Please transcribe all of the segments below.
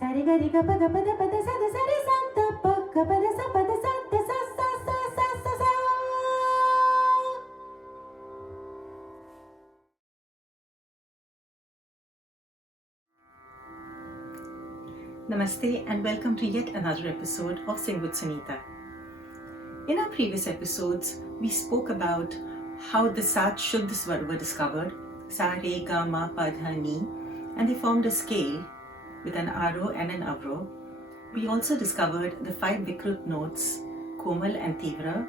Sari gari ga pa da sa da sari sa da pa ga pa da sa da sa sa. Namaste and welcome to yet another episode of Sing with Sunita. In our previous episodes, we spoke about how the Saat Shuddha Swar were discovered, Sa, Re, Ga, Ma, Pa, Dha, Ni, and they formed a scale with an Aro and an Avro. We also discovered the 5 Vikrut notes, Komal and Tivra,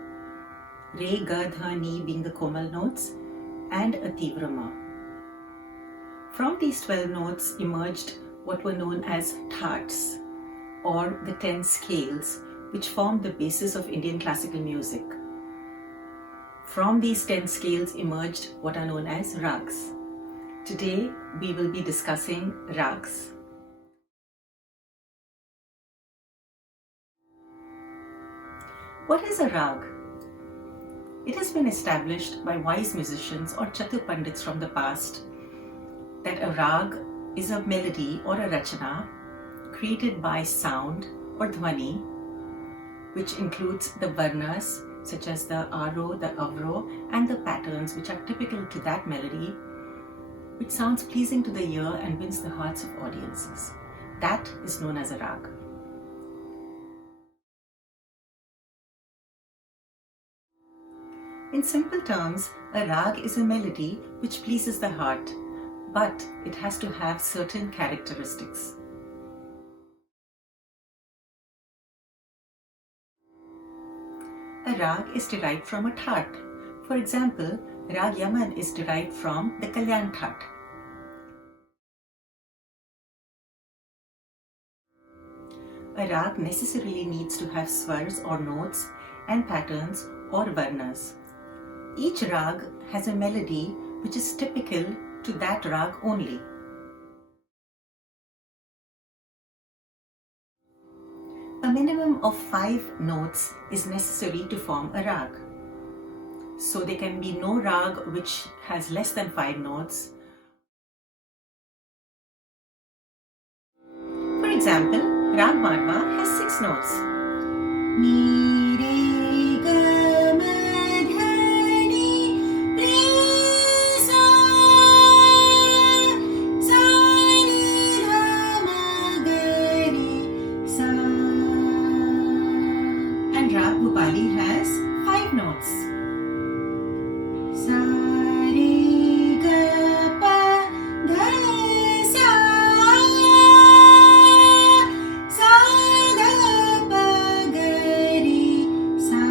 Re, Ga, Dha, Ni being the Komal notes, and a Tivra Ma. From these 12 notes emerged what were known as Thaaths, or the 10 scales, which formed the basis of Indian classical music. From these 10 scales emerged what are known as Raags. Today we will be discussing Raags. What is a Raag? It has been established by wise musicians or Chatur Pandits from the past that a Raag is a melody or a rachana created by sound or dhvani, which includes the varnas such as the aro, the avro, and the patterns which are typical to that melody, which sounds pleasing to the ear and wins the hearts of audiences. That is known as a Raag. In simple terms, a Raag is a melody which pleases the heart, but it has to have certain characteristics. A Raag is derived from a Thaath. For example, Raag Yaman is derived from the Kalyan Thaath. A Raag necessarily needs to have swars or notes and patterns or varnas. Each Raag has a melody which is typical to that Raag only. A minimum of 5 notes is necessary to form a Raag. So there can be no Raag which has less than 5 notes. For example, Raag Marwa has 6 notes. Ni, re, ga, ma, dha, ni, re, sa, sa, ni, ra, ma, ga, re, sa. And Raag Bhupali has 5 notes. Sa, re, ga, pa, dha, sa, sa, dha, pa, ga, re, sa.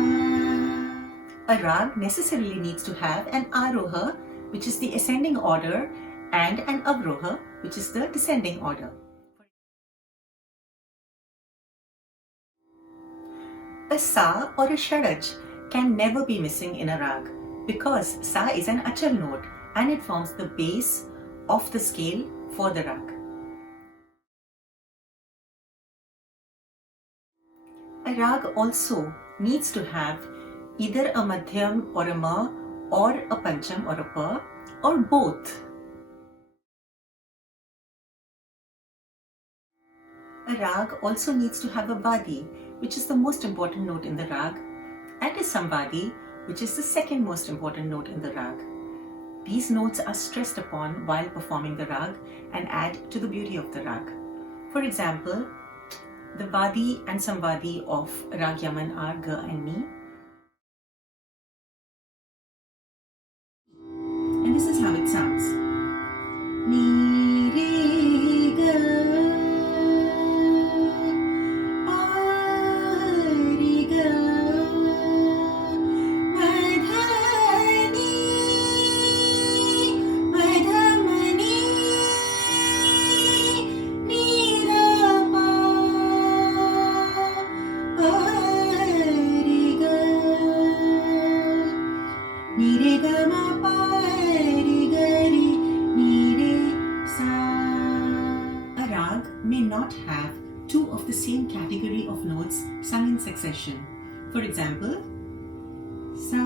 A Raag necessarily needs to have an Aroha, which is the ascending order, and an Avroha, which is the descending order. A Sa or a Shadaj can never be missing in a Raag because Sa is an Achal note and it forms the base of the scale for the Raag. A Raag also needs to have either a Madhyam or a Ma, or a Pancham or a Pa, or both. A Raag also needs to have a Badi, which is the most important note in the Raag, and a Sambadi, which is the second most important note in the Raag. These notes are stressed upon while performing the Raag and add to the beauty of the Raag. For example, the Badi and Sambadi of Raag Yaman are Ga and Ni. And this is how it sounds. Ni, re, ga, pa, re, ga, ma, dha, ni, ma, dha, ma, ni, ni, ra, pa, re, ga, ni, re, ga, ma, pa, may not have 2 of the same category of notes sung in succession. For example, Sa,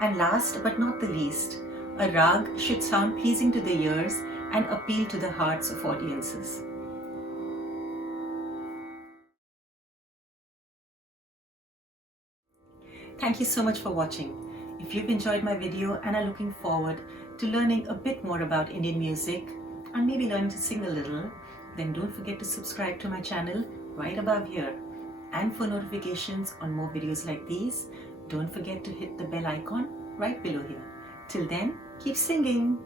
And last but not the least, a Raag should sound pleasing to the ears and appeal to the hearts of audiences. Thank you so much for watching. If you've enjoyed my video and are looking forward to learning a bit more about Indian music and maybe learning to sing a little, then don't forget to subscribe to my channel right above here. And for notifications on more videos like these, don't forget to hit the bell icon right below here. Till then, keep singing!